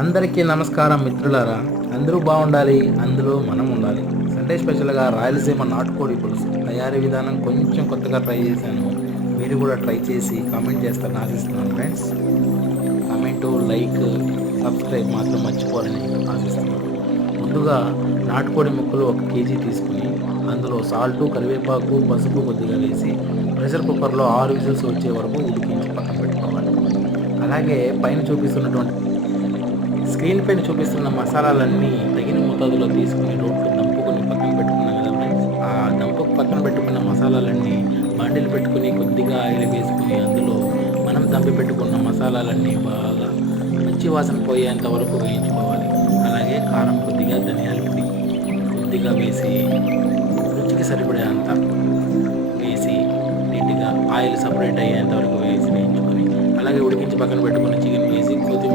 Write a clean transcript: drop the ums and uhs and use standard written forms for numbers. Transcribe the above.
అందరికీ నమస్కారం మిత్రులారా. అందరూ బాగుండాలి, అందులో మనం ఉండాలి. సండే స్పెషల్గా రాయలసీమ నాటుకోడి పులుసు తయారీ విధానం కొంచెం కొత్తగా ట్రై చేశాను. మీరు కూడా ట్రై చేసి కామెంట్ చేస్తారని ఆశిస్తున్నాను ఫ్రెండ్స్. కామెంటు, లైక్, సబ్స్క్రైబ్ మాత్రం మర్చిపోరని ఆశిస్తున్నాను. ముందుగా నాటుకోడి ముక్కలు 1 కేజీ తీసుకుని అందులో సాల్టు, కరివేపాకు, పసుపు కొద్దిగా వేసి ప్రెషర్ కుక్కర్లో 6 విజిల్స్ వచ్చే వరకు ఉడికించి పక్కన పెట్టుకోవాలి. అలాగే స్క్రీన్ పైన చూపిస్తున్న మసాలాలన్నీ తగిన మోతాదులో తీసుకుని రోట్లో దంపుకొని పక్కన పెట్టుకున్నాం కదా ఫ్రెండ్స్. ఆ దంపుకు పక్కన పెట్టుకున్న మసాలాలన్నీ బాండిలు పెట్టుకుని కొద్దిగా ఆయిల్ వేసుకుని అందులో మనం దంపి పెట్టుకున్న మసాలాలన్నీ బాగా పచ్చి వాసన పోయేంత వరకు వేయించుకోవాలి. అలాగే కారం కొద్దిగా, ధనియాల పొడి కొద్దిగా వేసి రుచికి సరిపడే అంత వేసి నీట్గా ఆయిల్ సపరేట్ అయ్యేంత వరకు వేయించుకొని అలాగే ఉడికించి పక్కన పెట్టుకున్న చికెన్ వేసి కొత్తిమీర